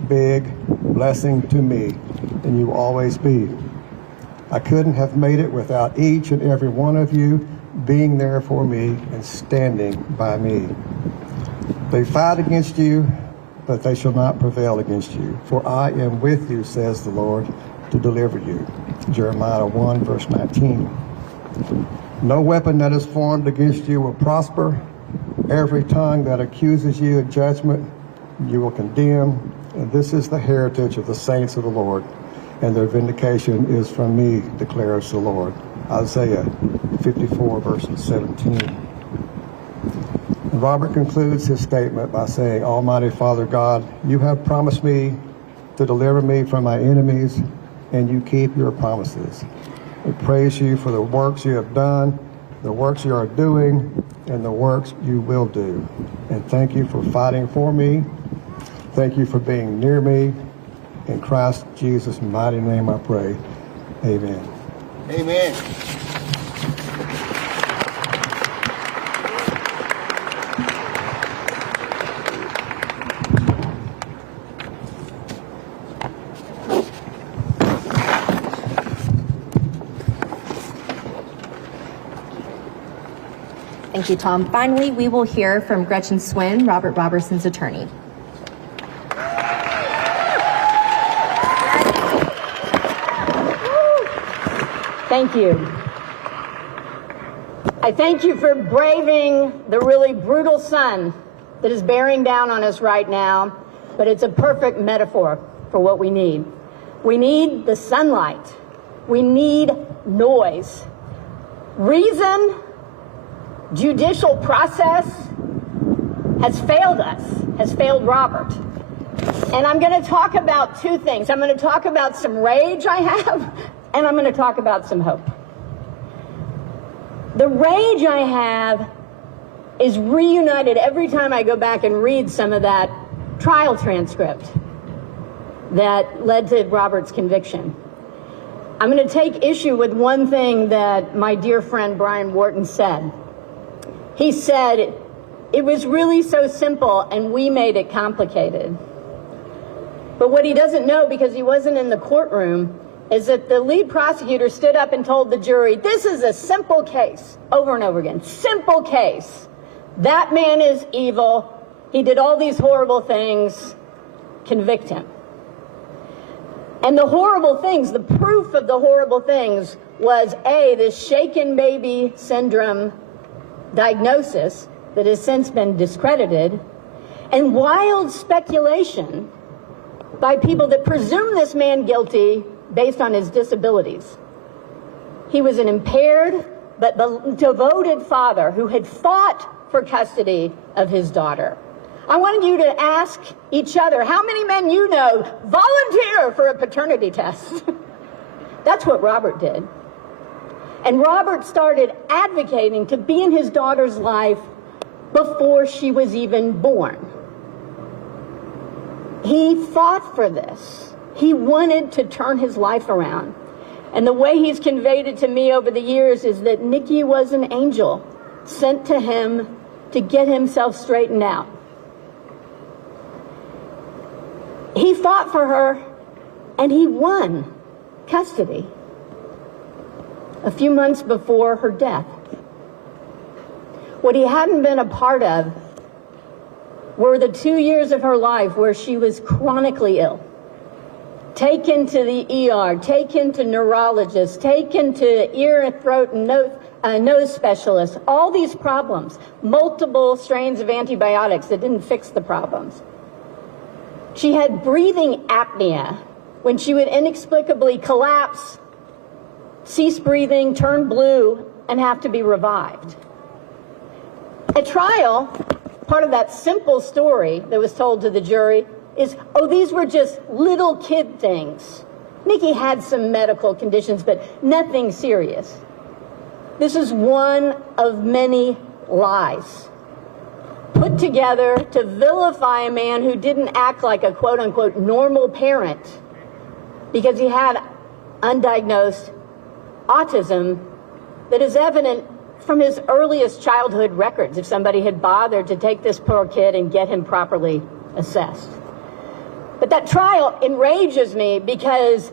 big blessing to me, and you will always be. I couldn't have made it without each and every one of you being there for me and standing by me. They fight against you, but they shall not prevail against you. For I am with you, says the Lord, to deliver you. Jeremiah 1, verse 19. No weapon that is formed against you will prosper. Every tongue that accuses you in judgment, you will condemn. And this is the heritage of the saints of the Lord, and their vindication is from me, declares the Lord. Isaiah 54, verse 17. And Robert concludes his statement by saying, Almighty Father God, you have promised me to deliver me from my enemies, and you keep your promises. We praise you for the works you have done, the works you are doing, and the works you will do. And thank you for fighting for me Thank you for being near me. In Christ Jesus' mighty name I pray. Amen. Amen. Thank you, Tom. Finally, we will hear from Gretchen Swin, Robert Roberson's attorney. Thank you. I thank you for braving the really brutal sun that is bearing down on us right now, but it's a perfect metaphor for what we need. We need the sunlight. We need noise. Reason, judicial process has failed us, has failed Robert. And I'm going to talk about two things. I'm going to talk about some rage I have, and I'm going to talk about some hope. The rage I have is reunited every time I go back and read some of that trial transcript that led to Robert's conviction. I'm going to take issue with one thing that my dear friend Brian Wharton said. He said, it was really so simple and we made it complicated. But what he doesn't know, because he wasn't in the courtroom, is that the lead prosecutor stood up and told the jury, this is a simple case, over and over again, simple case. That man is evil. He did all these horrible things. Convict him. And the horrible things, the proof of the horrible things was A, this shaken baby syndrome diagnosis that has since been discredited, and wild speculation by people that presume this man guilty based on his disabilities. He was an impaired but devoted father who had fought for custody of his daughter. I wanted you to ask each other, how many men you know volunteer for a paternity test? That's what Robert did. And Robert started advocating to be in his daughter's life before she was even born. He fought for this. He wanted to turn his life around. And the way he's conveyed it to me over the years is that Nikki was an angel sent to him to get himself straightened out. He fought for her, and he won custody a few months before her death. What he hadn't been a part of were the 2 years of her life where she was chronically ill. Taken to the ER, taken to neurologists, taken to ear, throat, and nose specialists, all these problems, multiple strains of antibiotics that didn't fix the problems. She had breathing apnea when she would inexplicably collapse, cease breathing, turn blue, and have to be revived. At trial, part of that simple story that was told to the jury is, oh, these were just little kid things. Nikki had some medical conditions, but nothing serious. This is one of many lies put together to vilify a man who didn't act like a quote-unquote normal parent because he had undiagnosed autism that is evident from his earliest childhood records, if somebody had bothered to take this poor kid and get him properly assessed. But that trial enrages me because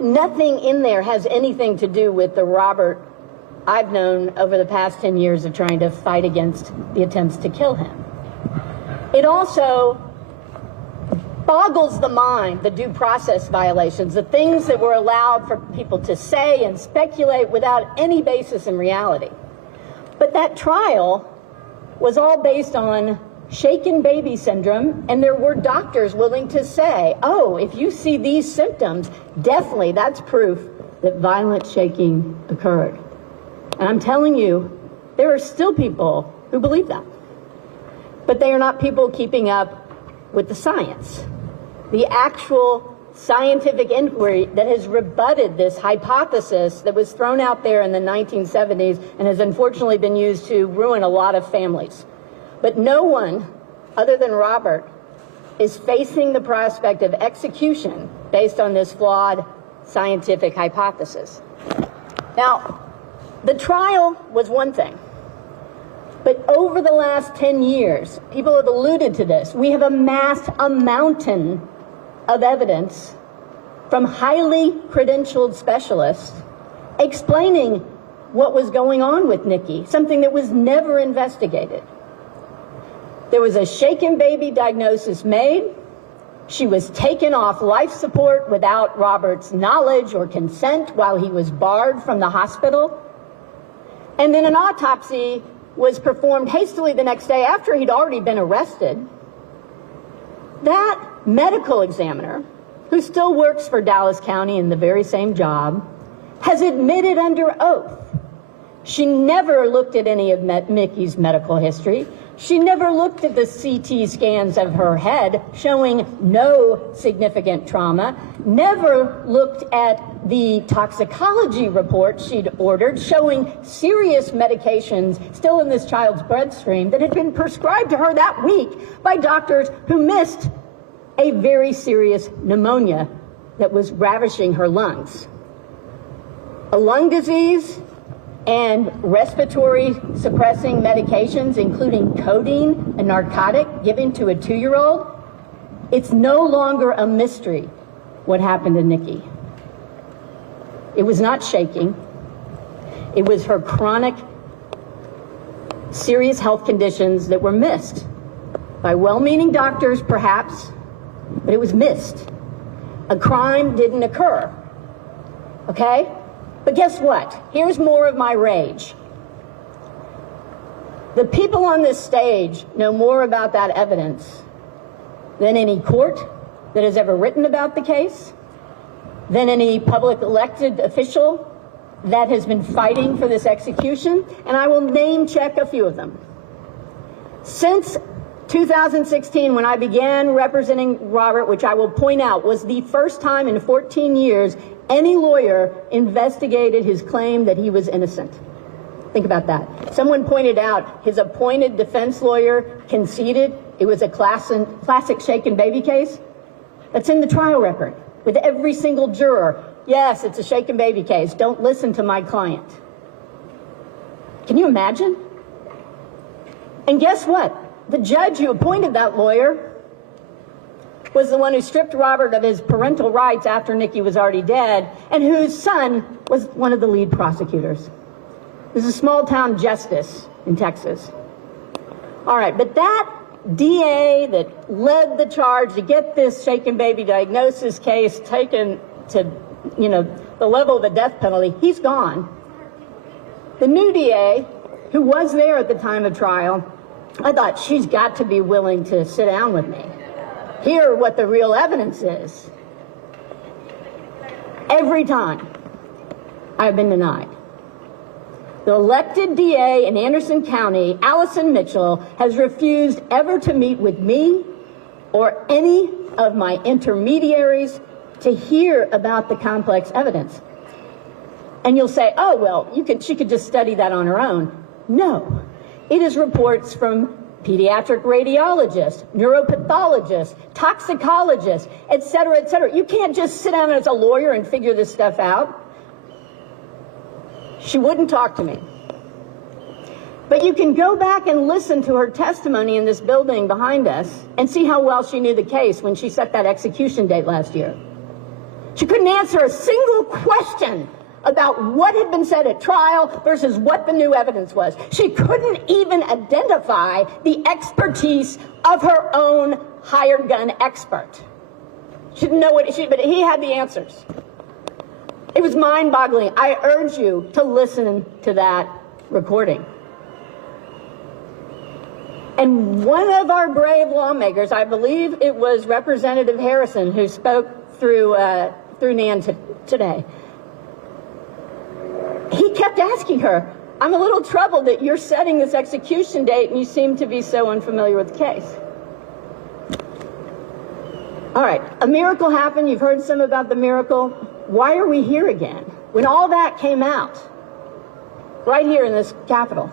nothing in there has anything to do with the Robert I've known over the past 10 years of trying to fight against the attempts to kill him. It also boggles the mind, the due process violations, the things that were allowed for people to say and speculate without any basis in reality. But that trial was all based on shaken baby syndrome, and there were doctors willing to say, oh, if you see these symptoms, definitely that's proof that violent shaking occurred. And I'm telling you, there are still people who believe that. But they are not people keeping up with the science. The actual scientific inquiry that has rebutted this hypothesis that was thrown out there in the 1970s and has unfortunately been used to ruin a lot of families. But no one, other than Robert, is facing the prospect of execution based on this flawed scientific hypothesis. Now, the trial was one thing, but over the last 10 years, people have alluded to this, we have amassed a mountain of evidence from highly credentialed specialists explaining what was going on with Nikki, something that was never investigated. There was a shaken baby diagnosis made. She was taken off life support without Robert's knowledge or consent while he was barred from the hospital. And then an autopsy was performed hastily the next day after he'd already been arrested. That medical examiner, who still works for Dallas County in the very same job, has admitted under oath she never looked at any of Mickey's medical history. She never looked at the CT scans of her head showing no significant trauma, never looked at the toxicology report she'd ordered showing serious medications still in this child's bloodstream that had been prescribed to her that week by doctors who missed a very serious pneumonia that was ravaging her lungs. A lung disease and respiratory suppressing medications, including codeine, a narcotic given to a 2-year-old. It's no longer a mystery what happened to Nikki. It was not shaking. It was her chronic, serious health conditions that were missed by well-meaning doctors, perhaps, but it was missed. A crime didn't occur, okay? But guess what? Here's more of my rage. The people on this stage know more about that evidence than any court that has ever written about the case, than any public elected official that has been fighting for this execution, and I will name check a few of them. Since 2016, when I began representing Robert, which I will point out was the first time in 14 years any lawyer investigated his claim that he was innocent. Think about that. Someone pointed out his appointed defense lawyer conceded it was a classic shaken baby case. That's in the trial record with every single juror. Yes, it's a shaken baby case. Don't listen to my client. Can you imagine? And guess what? The judge who appointed that lawyer was the one who stripped Robert of his parental rights after Nikki was already dead, and whose son was one of the lead prosecutors. This is a small town justice in Texas. All right, but that DA that led the charge to get this shaken baby diagnosis case taken to, the level of a death penalty, he's gone. The new DA, who was there at the time of trial, I thought she's got to be willing to sit down with me, hear what the real evidence is. Every time I've been denied. The elected DA in Anderson County, Allison Mitchell, has refused ever to meet with me or any of my intermediaries to hear about the complex evidence. And you'll say, oh, well, she could just study that on her own. No, it is reports from pediatric radiologists, neuropathologists, toxicologists, et cetera, et cetera. You can't just sit down as a lawyer and figure this stuff out. She wouldn't talk to me. But you can go back and listen to her testimony in this building behind us and see how well she knew the case when she set that execution date last year. She couldn't answer a single question about what had been said at trial versus what the new evidence was. She couldn't even identify the expertise of her own hired gun expert. She didn't know but he had the answers. It was mind-boggling. I urge you to listen to that recording. And one of our brave lawmakers, I believe it was Representative Harrison, who spoke through Nan today, he kept asking her, I'm a little troubled that you're setting this execution date and you seem to be so unfamiliar with the case. All right, a miracle happened. You've heard some about the miracle. Why are we here again? When all that came out, right here in this Capitol.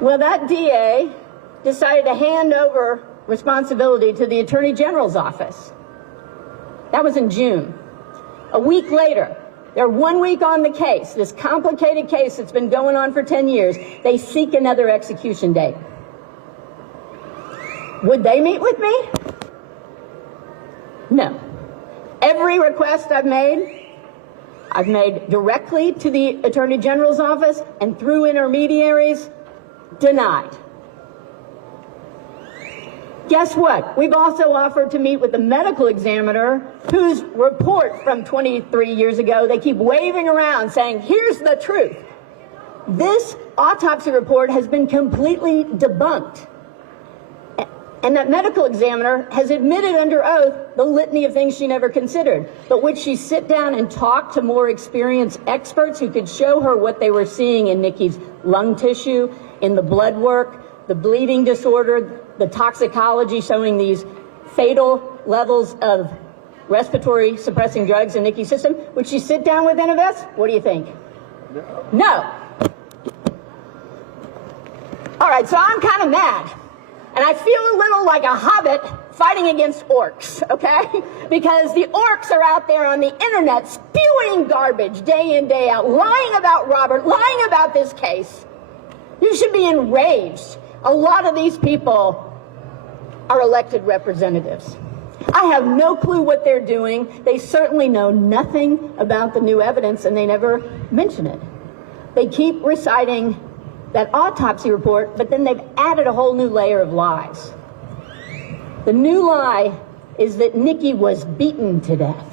Well, that DA decided to hand over responsibility to the Attorney General's office. That was in June. A week later, they're 1 week on the case, this complicated case that's been going on for 10 years. They seek another execution date. Would they meet with me? No. Every request I've made directly to the Attorney General's office and through intermediaries, denied. Guess what? We've also offered to meet with the medical examiner whose report from 23 years ago they keep waving around saying, here's the truth. This autopsy report has been completely debunked. And that medical examiner has admitted under oath the litany of things she never considered. But would she sit down and talk to more experienced experts who could show her what they were seeing in Nikki's lung tissue, in the blood work, the bleeding disorder, the toxicology showing these fatal levels of respiratory suppressing drugs in Nikki's system? Would she sit down with NFS? What do you think? No. All right, so I'm kind of mad. And I feel a little like a hobbit fighting against orcs, okay? Because the orcs are out there on the internet spewing garbage day in, day out, lying about Robert, lying about this case. You should be enraged. A lot of these people are elected representatives. I have no clue what they're doing. They certainly know nothing about the new evidence, and they never mention it. They keep reciting that autopsy report, but then they've added a whole new layer of lies. The new lie is that Nikki was beaten to death.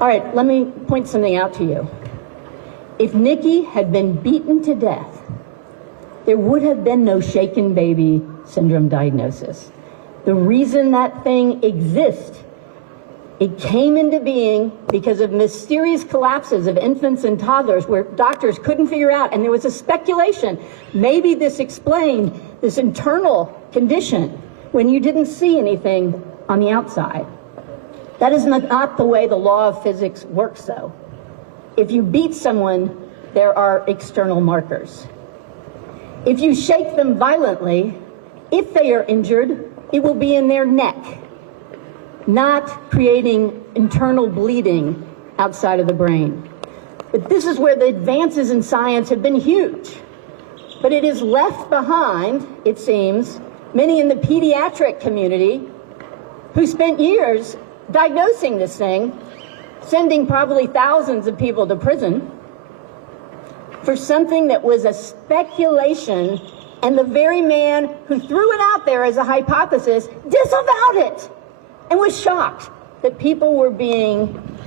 All right, let me point something out to you. If Nikki had been beaten to death, there would have been no shaken baby syndrome diagnosis. The reason that thing exists, it came into being because of mysterious collapses of infants and toddlers where doctors couldn't figure out, and there was a speculation. Maybe this explained this internal condition when you didn't see anything on the outside. That is not the way the law of physics works, though. If you beat someone, there are external markers. If you shake them violently, if they are injured, it will be in their neck, not creating internal bleeding outside of the brain. But this is where the advances in science have been huge. But it has left behind, it seems, many in the pediatric community who spent years diagnosing this thing, sending probably thousands of people to prison for something that was a speculation, and the very man who threw it out there as a hypothesis disavowed it and was shocked that people were being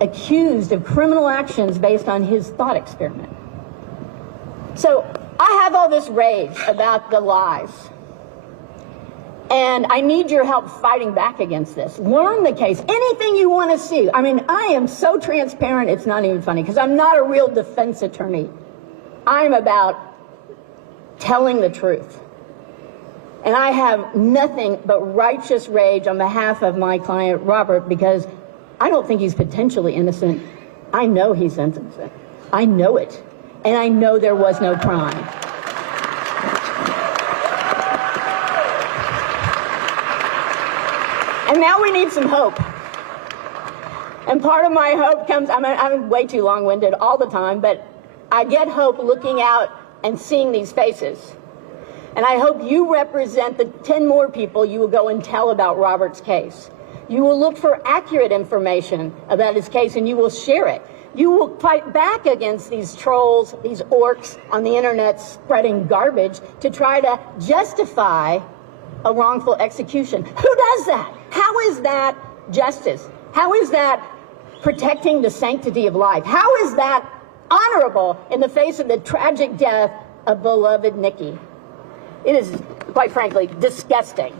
accused of criminal actions based on his thought experiment. So I have all this rage about the lies, and I need your help fighting back against this. Learn the case. Anything you want to see. I mean, I am so transparent, it's not even funny, because I'm not a real defense attorney. I'm about telling the truth. And I have nothing but righteous rage on behalf of my client, Robert, because I don't think he's potentially innocent. I know he's innocent. I know it. And I know there was no crime. And now we need some hope. And part of my hope comes, I'm way too long-winded all the time, but I get hope looking out and seeing these faces. And I hope you represent the 10 more people you will go and tell about Robert's case. You will look for accurate information about his case, and you will share it. You will fight back against these trolls, these orcs on the internet spreading garbage to try to justify a wrongful execution. Who does that? How is that justice? How is that protecting the sanctity of life? How is that honorable in the face of the tragic death of beloved Nikki? It is, quite frankly, disgusting.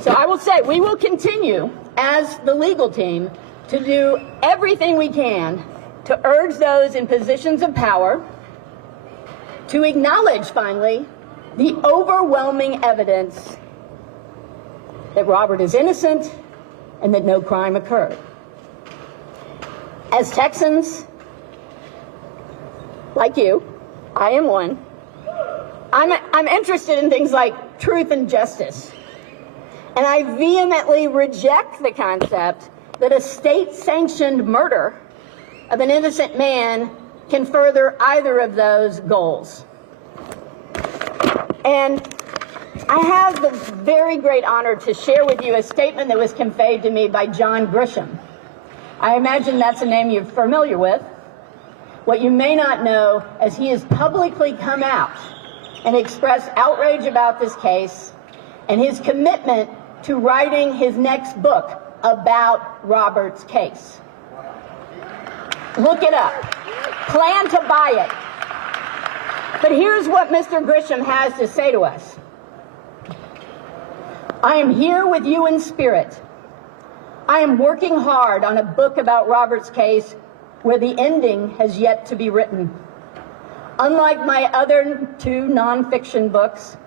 So I will say we will continue as the legal team to do everything we can to urge those in positions of power to acknowledge, finally, the overwhelming evidence that Robert is innocent and that no crime occurred. As Texans, like you, I am one, I'm interested in things like truth and justice. And I vehemently reject the concept that a state-sanctioned murder of an innocent man can further either of those goals. And I have the very great honor to share with you a statement that was conveyed to me by John Grisham. I imagine that's a name you're familiar with. What you may not know is he has publicly come out and expressed outrage about this case and his commitment to writing his next book about Robert's case. Look it up. Plan to buy it. But here's what Mr. Grisham has to say to us. I am here with you in spirit. I am working hard on a book about Robert's case where the ending has yet to be written. Unlike my other two nonfiction books,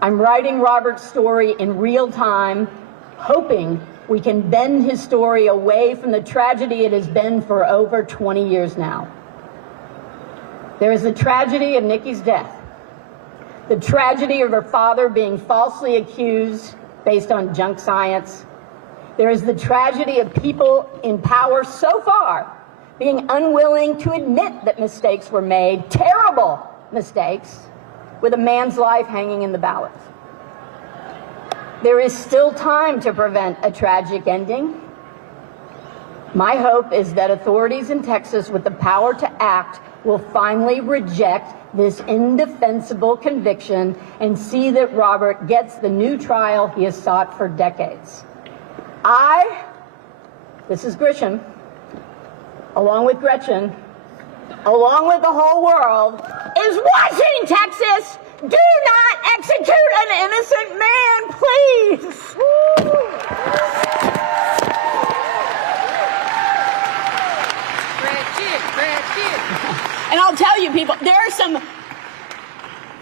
I'm writing Robert's story in real time, hoping we can bend his story away from the tragedy it has been for over 20 years now. There is the tragedy of Nikki's death, the tragedy of her father being falsely accused based on junk science. There is the tragedy of people in power so far being unwilling to admit that mistakes were made, terrible mistakes, with a man's life hanging in the balance. There is still time to prevent a tragic ending. My hope is that authorities in Texas with the power to act will finally reject this indefensible conviction and see that Robert gets the new trial he has sought for decades. This is Grisham, along with Gretchen, along with the whole world, is watching, Texas! Do not execute an innocent man, please! And I'll tell you, people, there are some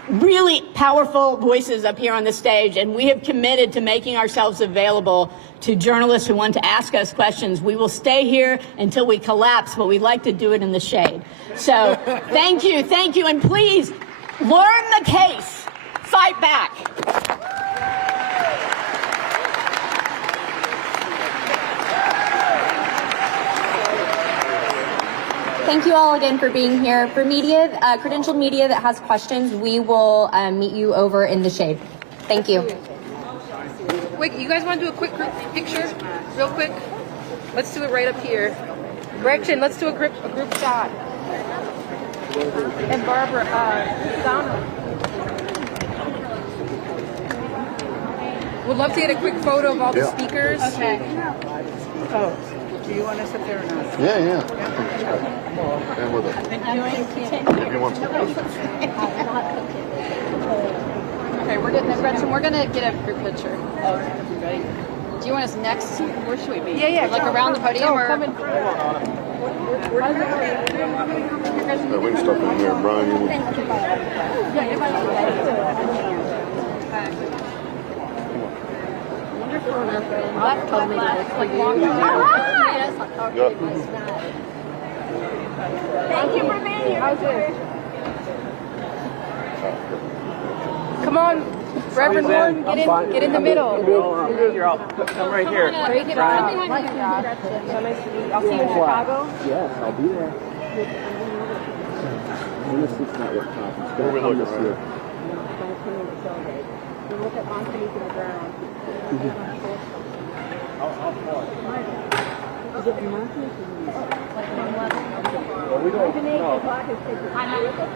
really powerful voices up here on the stage, and we have committed to making ourselves available to journalists who want to ask us questions. We will stay here until we collapse, but we'd like to do it in the shade. So thank you, and please learn the case. Fight back. Thank you all again for being here. For media, credentialed media that has questions, we will meet you over in the shade. Thank you. Wait, you guys want to do a quick group picture? Real quick? Let's do it right up here. Gretchen, let's do a group shot. And Barbara, Donna. We'd love to get a quick photo of all the speakers. Okay. Oh, do you want us up there or not? Yeah. And with it. If you want to. Okay, Gretchen, we're gonna get a group picture. Ready? Do you want us next? Where should we be? Yeah. Like around the podium or? Yeah, we can start from here, Brian. Thank you for being here. Come on, Reverend Warren, get in the middle. You're all come right here. So nice to meet you. I'll see you in Chicago. Yes, I'll be there. What are we looking at? Look at Anthony's in the ground. Is it monthly?